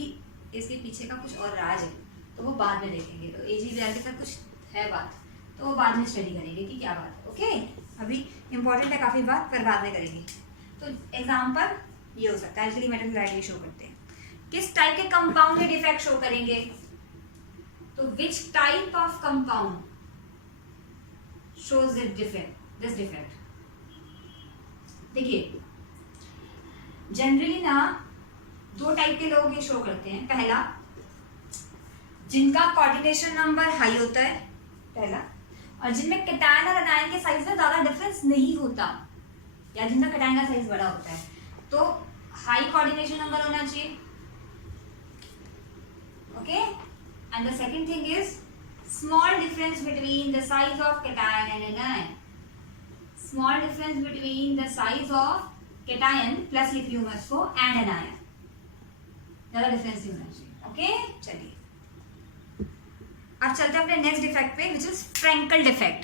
इसके पीछे का कुछ और राज है, तो वो बाद में देखेंगे, तो AgBr के साथ कुछ है बात, तो वो बाद में स्टडी करेंगे कि क्या बात है, ओके। अभी इंपॉर्टेंट है काफी बात, पर बाद में करेंगे। तो एग्जाम्पल ये हो सकता है, एल्कली मेटल हैलाइड शो करते हैं। किस टाइप के कंपाउंड में डिफेक्ट शो करेंगे, तो which type of compound shows this defect। देखिए जनरली ना दो टाइप के लोग ये शो करते हैं, पहला जिनका कोऑर्डिनेशन नंबर हाई होता है पहला, और जिनमें कैटायन और एनायन के साइज में ज्यादा डिफरेंस नहीं होता, या जिनका कैटायन का साइज बड़ा होता है, तो हाई कोऑर्डिनेशन नंबर होना चाहिए, okay. And the second thing is small difference between the size of cation and anion, small difference between the size of cation plus लिख रही हूँ मैं इसको and anion, ज्यादा डिफरेंस नहीं होना चाहिए, ओके। चलिए अब चलते हैं अपने नेक्स्ट डिफेक्ट पे, which is Frenkel defect.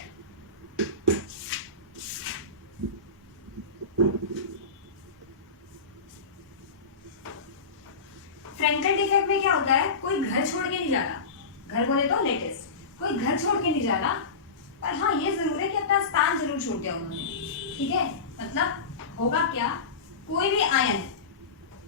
Frenkel defect में क्या होता है, कोई घर छोड़ के नहीं जा रहा, घर बोले तो लेटेस्ट, कोई घर छोड़ के नहीं जा रहा, पर हाँ ये जरूर है कि अपना स्थान जरूर छोड़ दिया उन्होंने, ठीक है। मतलब होगा क्या, कोई भी आयन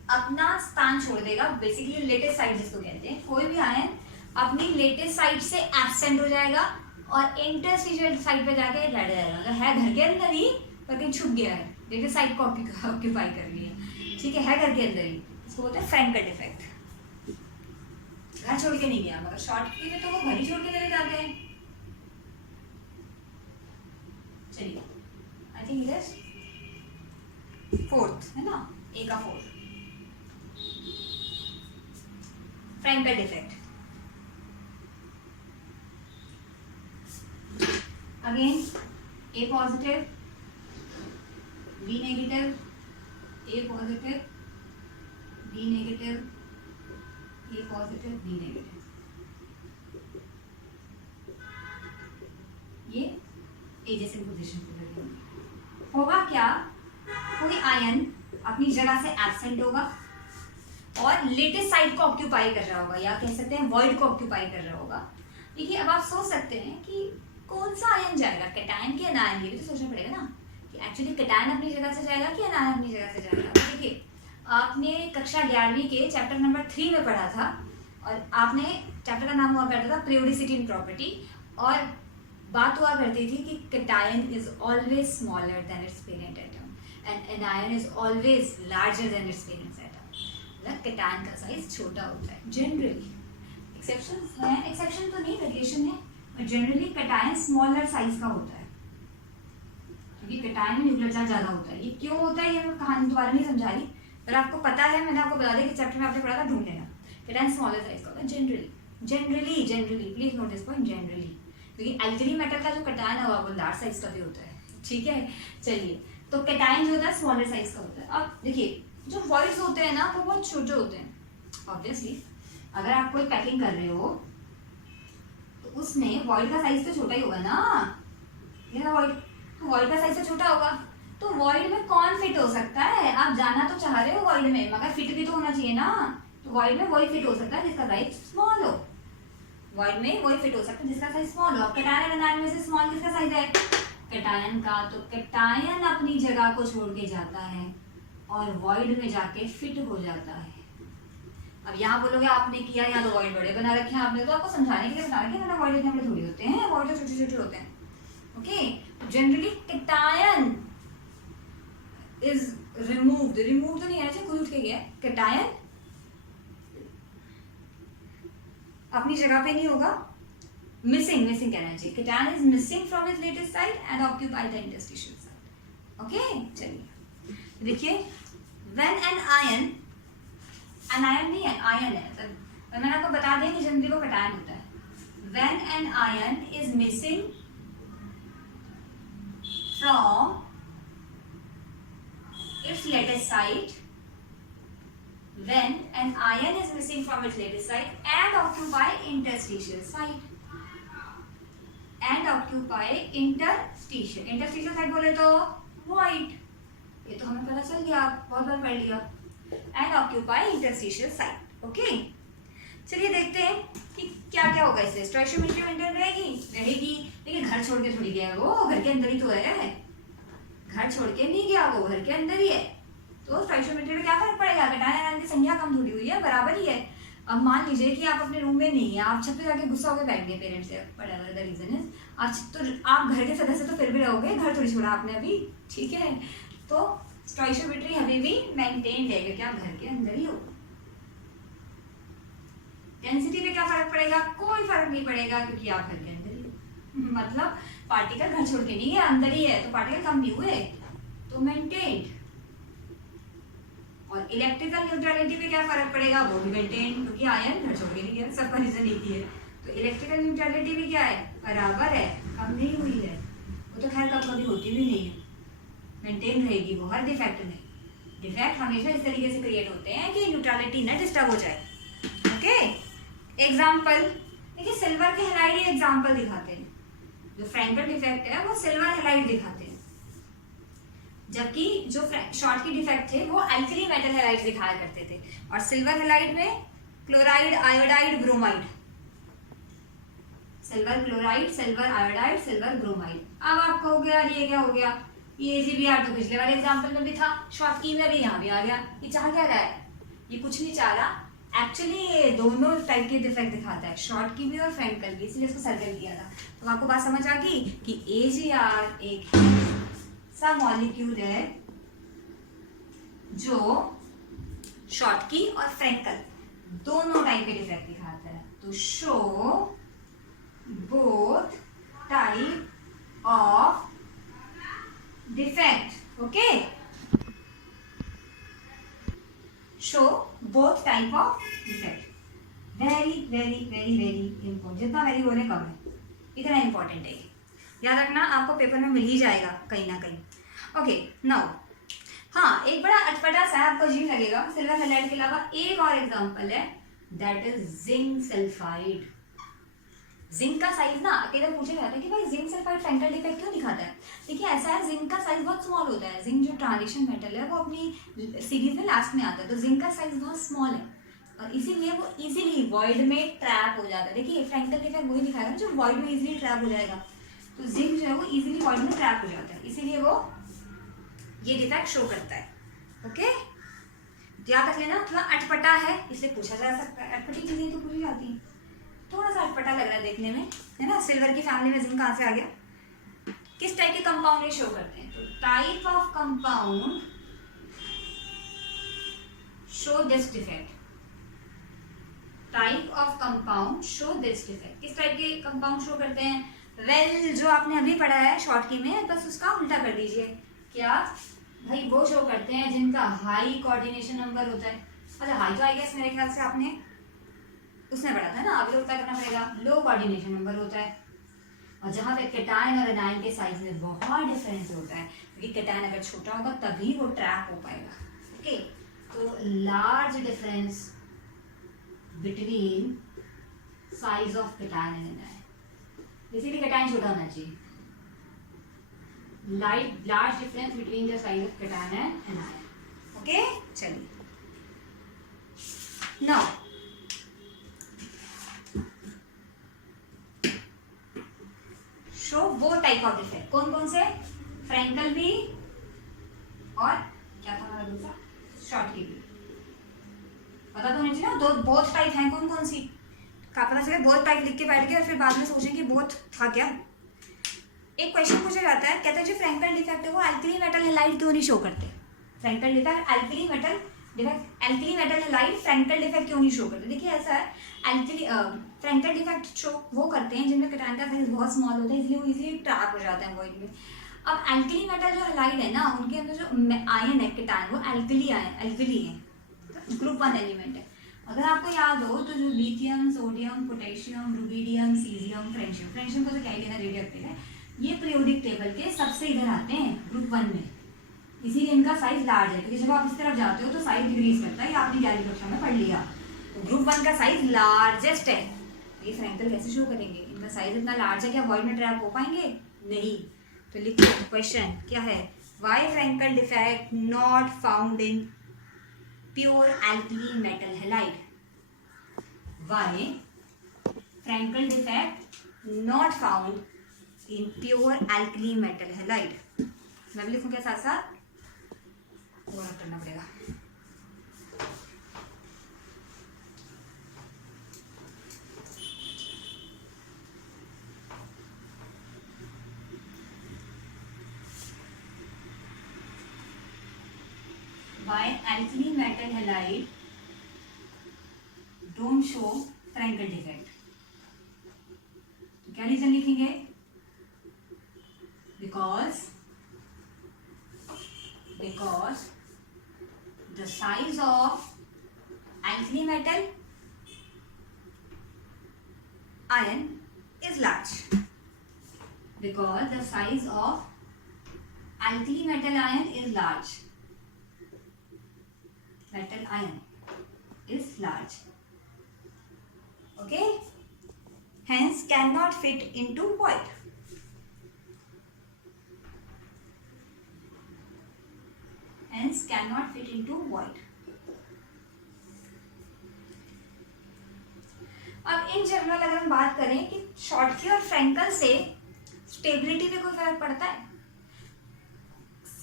अपना स्थान छोड़ देगा, बेसिकली लेटेस्ट साइड जिसको कहते हैं, कोई भी आयन अपनी लेटेस्ट साइड से एब्सेंट हो जाएगा और इंटरस्टिशियल साइड पे जाके बैठ जाएगा, अगर है घर के अंदर ही पर कहीं छुप गया है, लेटेस्ट साइड को ऑक्यूपाई कर लिया, ठीक है घर के अंदर ही, इसको बोलते हैं फ्रैंकल डिफेक्ट। घर छोड़ के नहीं गया, मगर शॉर्ट की में तो वो घर ही छोड़ के चले जाते हैं। चलिए आई थिंक इट फोर्थ है ना, ए का फोर्थ फ्रैंकल डिफेक्ट। अगेन ए पॉजिटिव, बी नेगेटिव, ए पॉजिटिव, बी नेगेटिव, ए पॉजिटिव, बी नेगेटिव, ये ए जैसे पोजीशन पे लगेगा। होगा क्या, कोई आयन अपनी जगह से एब्सेंट होगा और लेटेस्ट साइड को ऑक्यूपाई कर रहा होगा, या कह सकते हैं वॉइड को ऑक्यूपाई कर रहा होगा। देखिए अब आप सोच सकते हैं कि कौन सा आयन जाएगा, कैटायन की एनायन, ये भी तो सोचना पड़ेगा ना कि एक्चुअली कैटायन अपनी जगह से जाएगा कि एनायन अपनी जगह से जाएगा। देखिए आपने कक्षा 11वीं के चैप्टर नंबर 3 में पढ़ा था, और आपने चैप्टर का नाम हुआ करता था पीरियोडिसिटी इन प्रॉपर्टी, और बात हुआ करती थी कि cation is always smaller than it's parent atom and anion is always larger than it's parent atom. मतलब कैटायन का साइज छोटा होता है जनरली, एक्सेप्शंस हैं, एक्सेप्शन तो नहीं वेरिएशन है, but generally cation smaller size का होता है, क्योंकि कैटायन में न्यूक्लियर चार्ज ज्यादा होता है। ये क्यों होता है ये मैं कहानी दोबारा नहीं समझा रही, और आपको पता है, मैंने आपको बता दिया कि चैप्टर में आपने पढ़ा था, ढूंढ लेना केटायन स्मॉलर साइज का होता है generally please note this point, generally, क्योंकि एल्कली मेटल का जो केटायन है वो लार्ज साइज का भी होता है, ठीक है। चलिए, तो केटायन जो होता है स्मॉलर साइज का होता है। अब देखिए जो वॉइड्स होते हैं ना वो बहुत छोटे होते हैं। ऑब्वियसली अगर आप कोई पैकिंग कर रहे हो तो उसमें वॉइड का साइज तो छोटा ही होगा ना, ये ना वॉइड, तो वॉइड का साइज तो छोटा होगा। तो वॉइड में कौन फिट हो सकता है? आप जाना तो चाह रहे हो वॉइड में, मगर फिट भी तो होना चाहिए ना। तो वॉइड में वही फिट हो सकता है जिसका साइज स्मॉल हो, वॉइड में वही फिट हो सकता है जिसका साइज स्मॉल हो। अब केटायन एनायन में से स्मॉल किसका साइज है? केटायन का। तो केटायन अपनी जगह को छोड़ के जाता है और वॉइड में जाके फिट हो जाता है। अब यहाँ बोलोगे आपने किया, यहाँ तो वॉइड बड़े बना रखे हैं आपने, तो आपको समझाने के लिए बता रखे हैं, वॉइड इतने बड़े थोड़ी होते हैं, वॉइड तो छोटे छोटे होते हैं। Okay, generally cation is removed, remove तो नहीं है, खुद उठ के गया, केटायन अपनी जगह पे नहीं होगा, मिसिंग कहना चाहिए, cation is missing from its latest side and occupy the interstitial side. Okay, चलिए देखिए, व्हेन एन आयन नहीं है, आयन है, तो मैंने आपको बता दिया कि जनरली वो केटायन होता है। When an ion is missing from its latest site, when an ion is missing from its latest site and occupy interstitial site, interstitial site बोले तो void, ये तो हमें पता चल गया, बहुत बार पढ़ लिया, and occupy interstitial site। Okay, चलिए देखते हैं कि क्या क्या होगा इससे। स्टोइशियोमेट्री मेंटेन रहेगी, लेकिन घर छोड़ के थोड़ी गया वो, घर के अंदर ही तो है, घर छोड़ के नहीं गया वो, घर के अंदर ही है। तो स्टोइशियोमेट्री में क्या फर्क पड़ेगा? केटायन आयन की संख्या कम थोड़ी हुई है, बराबर ही है। अब मान लीजिए कि आप अपने रूम में नहीं है, आप छत पे जाके गुस्सा होकर बैठ गए पेरेंट्स से, व्हाटएवर द रीजन इज, आज तो आप घर के सदस्य तो फिर भी रहोगे, घर थोड़ी छोड़ा आपने अभी, ठीक है। तो स्टोइशियोमेट्री अभी भी मेंटेन रहेगा कि आप घर के अंदर ही हो। डेंसिटी में क्या फर्क पड़ेगा? कोई फर्क नहीं पड़ेगा, क्योंकि आप घर के अंदर ही हो। मतलब पार्टिकल घर छोड़ के नहीं गया, अंदर ही है, तो पार्टिकल कम नहीं हुए, तो मेंटेन। और इलेक्ट्रिकल न्यूट्रलिटी पे क्या फर्क पड़ेगा? वो भी मेंटेन, क्योंकि आयन घर छोड़ के नहीं गया, सबका रीजन एक ही है। तो इलेक्ट्रिकल न्यूट्रलिटी भी क्या है? बराबर है, कम नहीं हुई है, वो तो खैर कभी होती भी नहीं है, मेंटेन रहेगी वो हर डिफेक्ट में। डिफेक्ट हमेशा इस तरीके से क्रिएट होते हैं कि न्यूट्रलिटी ना डिस्टर्ब हो जाए। ओके, एग्जाम्पल देखिए, सिल्वर के हैलाइड ही एग्जाम्पल दिखाते हैं। जो फ्रैंकल डिफेक्ट है वो सिल्वर हैलाइड दिखाते हैं, जबकि जो शॉर्टकी डिफेक्ट थे वो एल्कली मेटल हैलाइड दिखाया करते थे। और सिल्वर हैलाइड में chloride, iodide, bromide, silver chloride, silver iodide, silver bromide. अब आप कहोगे यार ये क्या हो गया, ये AgBr तो पिछले वाले एग्जाम्पल में भी था, शॉर्टकी में भी यहाँ भी आ गया, ये चाह क्या रहा है? ये कुछ नहीं चाह रहा, एक्चुअली ये दोनों टाइप के डिफेक्ट दिखाता है, शॉर्ट की भी और फ्रैंकल की, इसलिए इसको सर्कल किया था। तो आपको बात समझ आ गई कि AgR एक सा मॉलिक्यूल है जो शॉर्ट की और फ्रैंकल दोनों टाइप के डिफेक्ट दिखाता है। तो show both type of defect. Okay, show both type of defect. Very very very very important, जितना वेरी बोले कम है, इतना इंपॉर्टेंट है, याद रखना, आपको पेपर में मिल ही जाएगा कहीं ना कहीं। ओके, नाउ हाँ, एक बड़ा अटपटा सा आपको अजीब लगेगा, सिल्वर हैलाइड के अलावा एक और एग्जांपल है, that is zinc sulphide. Zinc का साइज ना अकेले पूछा जाता है कि भाई जिंक सल्फाइड फ्रैंकल डिफेक्ट क्यों दिखाता है। देखिए ऐसा है, जिंक का साइज बहुत स्मॉल होता है, जिंक जो ट्रांजिशन मेटल है वो अपनी सीरीज में लास्ट में आता है, तो जिंक का साइज बहुत स्मॉल है और इसीलिए वो इजीली वॉइड में ट्रैप हो जाता है। देखिए फ्रैंकल डिफेक्ट वही दिखाएगा जो वॉइड में इजीली ट्रैप हो जाएगा, तो जिंक जो है वो इजीली वॉइड में ट्रैप हो जाता है, इसीलिए वो ये डिफेक्ट शो करता है। ओके, याद रख लेना, थोड़ा अटपटा है इसलिए पूछा जा सकता है, अटपटी चीजें तो पूछी जाती हैं, थोड़ा सा अटपटा लग रहा है देखने में, है ना। सिल्वर की फैमिली में जिंक कहाँ से आ गया? किस टाइप के कंपाउंड ये शो करते हैं? तो type of compound show this defect, type of compound show this defect. किस टाइप के कंपाउंड शो करते हैं? वेल, जो आपने अभी पढ़ा है शॉर्टकी में, बस उसका उल्टा कर दीजिए। क्या? भाई वो शो करते हैं जिनका हाई कोऑर्डिनेशन नंबर होता है। अच्छा हाई तो आई गेस मेरे ख्याल से आपने उसने पढ़ा था ना, अभी तो पता करना पड़ेगा। लो कोऑर्डिनेशन नंबर होता है, और जहाँ पे केटायन और एनायन के साइज में बहुत डिफरेंस होता है, क्योंकि केटायन अगर छोटा होगा तभी वो ट्रैप हो पाएगा। ओके, तो large difference between size of cation and anion, basically cation छोटा होना चाहिए। Large difference between the size of cation and anion. Okay, चलिए नाउ शो वो टाइप ऑफ डिफेक्ट कौन कौन से, फ्रैंकल भी और क्या था हमारा दूसरा, शॉर्ट की भी। पता तो होना चाहिए ना, दो बोथ टाइप हैं कौन कौन सी, का पता चले बोथ टाइप लिख के बैठ गए और फिर बाद में सोचें कि बोथ था क्या। एक क्वेश्चन पूछा जाता है, कहता है जो फ्रैंकल डिफेक्ट है वो एल्कली मेटल हैलाइड क्यों नहीं शो करते। Frenkel defect alkali metal defect, alkali metal halide Frenkel defect क्यों नहीं शो करते। देखिए ऐसा है, एल्कली फ्रैंकल डिफेक्ट शो वो करते हैं जिनमें केटायन का साइज बहुत स्मॉल होता है, इसलिए वो इजीली ट्रैप हो जाते हैं वॉइड में। अब एल्कली मेटल जो हैलाइड है ना, उनके अंदर जो आयन है केटायन वो एल्कली है, ग्रुप 1 एलिमेंट है। अगर आपको याद हो तो जो lithium, sodium, potassium, rubidium, caesium, francium को तो क्या ही लेना, रेडियोएक्टिव है, ये पीरियोडिक टेबल के सबसे इधर आते हैं ग्रुप 1 में, इसीलिए इनका साइज लार्ज है, क्योंकि जब आप इस तरफ जाते हो तो साइज डिक्रीज करता है, ये आपने 11वीं कक्षा में पढ़ लिया। तो ग्रुप 1 का साइज लार्जेस्ट है, ये फ्रैंकल कैसे शो करेंगे, इनका साइज इतना लार्ज है कि वॉइड में ट्रैप हो पाएंगे नहीं। तो लिखो क्वेश्चन क्या है, why Frenkel defect not found in pure alkali metal halide, why Frenkel defect not found in pure alkali metal halide. मैं भी लिखूं क्या साथ साथ, वो करना पड़ेगा। Why alkali metal halide don't show Frankel defect? तो क्या रीजन लिखेंगे, because the size of alkali metal ion is large, because the size of alkali metal ion is large, metal ion is large, okay, hence cannot fit into void. Hence cannot fit into void. अब in general अगर हम बात करें कि Schottky और Frankel से stability पे कोई फर्क पड़ता है,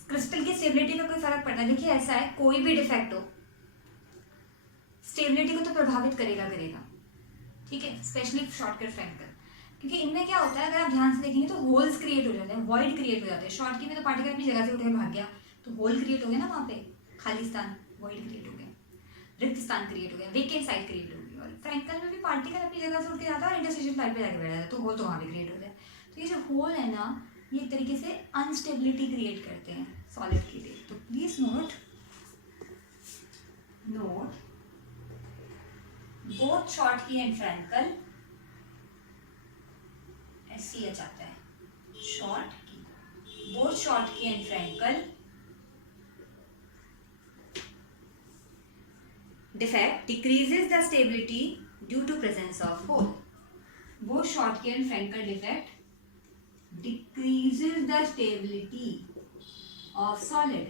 क्रिस्टल की स्टेबिलिटी पे कोई फर्क पड़ता है। देखिए ऐसा है, कोई भी डिफेक्ट हो स्टेबिलिटी को तो प्रभावित करेगा, ठीक है, स्पेशली शॉर्टकी और फ्रैंकल, क्योंकि इनमें क्या होता है, अगर आप ध्यान से देखेंगे तो होल्स क्रिएट हो जाते हैं, वॉइड क्रिएट हो जाते हैं। शॉर्टकी में तो पार्टिकल अपनी जगह से उठ के भाग गया, तो होल क्रिएट हो गया ना, वहाँ पे खाली स्थान, वॉइड क्रिएट हो गया, रिक्त स्थान क्रिएट हो गया, वेकेंट साइड क्रिएट हो गई। और फ्रैंकल में भी पार्टिकल अपनी जगह से उठ के जाता है और इंटरस्टेशन साइड पे जाके बैठ जाता है, तो होल तो वहाँ पे क्रिएट हो जाए। तो ये जो होल है ना, ये एक तरीके से अनस्टेबिलिटी क्रिएट करते हैं सॉलिड के लिए। तो please note both Schottky and Frenkel, SCH आता है, Schottky, both Schottky and Frenkel defect decreases the stability due to presence of hole. Both Schottky and Frankel defect decreases the stability of solid.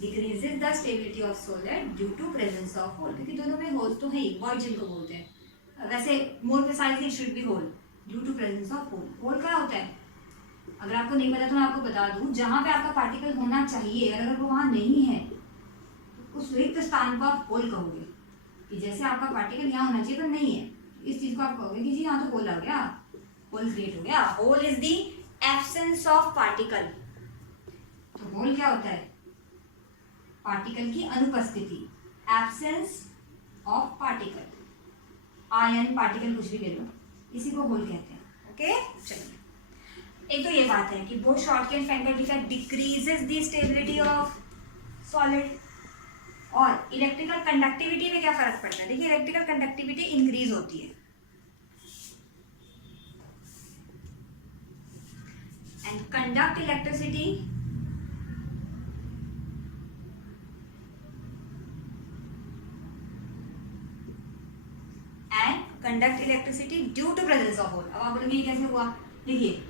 Decreases the stability of solid due to presence of hole. क्योंकि दोनों में whole तो है ही, void जिनको बोलते हैं। वैसे more precisely it should be hole due to presence of hole. hole क्या होता है? अगर आपको नहीं पता तो मैं आपको बता दूं, जहाँ पे आपका पार्टिकल होना चाहिए अगर वो वहाँ नहीं है, उस रिक्त स्थान को आप होल कहोगे। कि जैसे आपका पार्टिकल यहाँ होना चाहिए पर नहीं है, इस चीज को आप कहोगे कि जी यहाँ तो होल आ गया, होल क्रिएट हो गया। Hole is the absence of particle. तो होल क्या होता है, पार्टिकल की अनुपस्थिति, absence of particle, ion particle कुछ भी ले लो, इसी को होल कहते हैं। ओके, चलिए एक तो ये बात है कि both Schottky and Frenkel defect decreases the stability of solid, और इलेक्ट्रिकल कंडक्टिविटी में क्या फर्क पड़ता है? देखिए इलेक्ट्रिकल कंडक्टिविटी इंक्रीज होती है and conduct electricity conduct electricity due to presence of hole. अब आप बोलेंगे ये कैसे हुआ? देखिए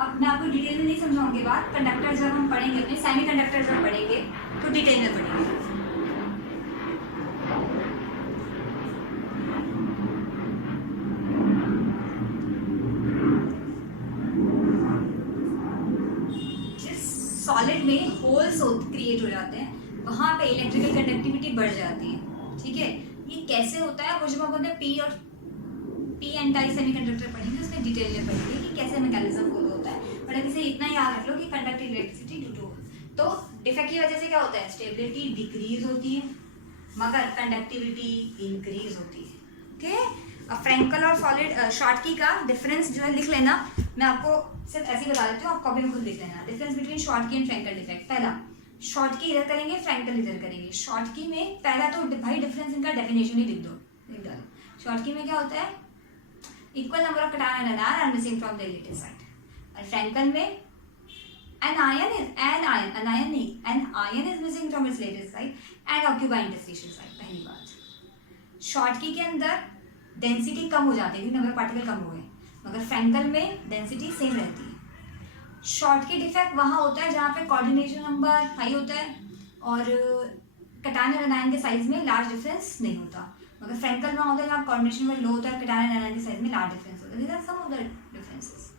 अब मैं आपको डिटेल में नहीं समझाऊंगी बात, कंडक्टर जब हम पढ़ेंगे, अपने सेमी कंडक्टर जब पढ़ेंगे तो डिटेल में पढ़ेंगे। जिस सॉलिड में होल्स क्रिएट हो जाते हैं वहां पे इलेक्ट्रिकल कंडक्टिविटी बढ़ जाती है। ठीक है, ये कैसे होता है? कुछ बोलते हैं पी और पी एन टाइप सेमीकंडक्टर पढ़ेंगे, उसमें डिटेल में पढ़ेंगे कि कैसे मैकेनिज्म फॉलो होता है। बट अभी से इतना याद रख लो कि कंडक्ट इलेक्ट्रिसिटी ड्यू टू, तो डिफेक्ट की वजह से क्या होता है? स्टेबिलिटी डिक्रीज होती है मगर कंडक्टिविटी इंक्रीज होती है। ओके, अब फ्रैंकल और सॉलिड शॉटकी का डिफरेंस जो है लिख लेना, मैं आपको सिर्फ ऐसे ही बता देती हूँ, आप कॉपी में खुद लिख लेना। Difference between Schottky and Frenkel defect, पहला शॉटकी इधर करेंगे, फ्रैंकल इधर करेंगे। शॉटकी में पहला तो भाई डिफरेंस इनका डेफिनेशन ही लिख डालो। शॉटकी में क्या होता है? Equal number of cation and ion are missing from the relative site. और फ्रैंकल में an ion is missing from its latest side and occupy interstitial side। पहली बात, शॉटकी के अंदर डेंसिटी कम हो जाती है क्योंकि नंबर पार्टिकल कम हो गए, मगर फ्रैंकल में डेंसिटी सेम रहती है। शॉटकी डिफेक्ट वहाँ होता है जहाँ पे कोऑर्डिनेशन नंबर हाई होता है और कटायन और एनायन के साइज में लार्ज डिफरेंस नहीं होता, मगर फ्रैंकल वहाँ होता है जहाँ कोऑर्डिनेशन नंबर लो होता है, कटायन और एनायन के साइज में लार्ज डिफरेंस होता है। These are some of the differences।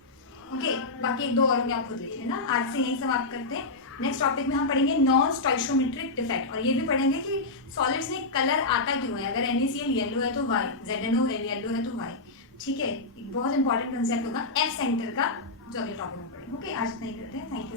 Okay, बाकी एक दो और आप खुद लिख लेना। आज से यही समाप्त करते हैं। नेक्स्ट टॉपिक में हम पढ़ेंगे नॉन स्टोइशियोमेट्रिक डिफेक्ट, और ये भी पढ़ेंगे कि सॉलिड्स में कलर आता क्यों है। अगर NaCl येलो है तो वाई, ZnO येलो है तो वाई। ठीक है, एक बहुत इंपॉर्टेंट कंसेप्ट होगा एफ सेंटर का, जो अगले टॉपिक में पढ़ेंगे। ओके, आज इतना ही करते हैं। Thank you.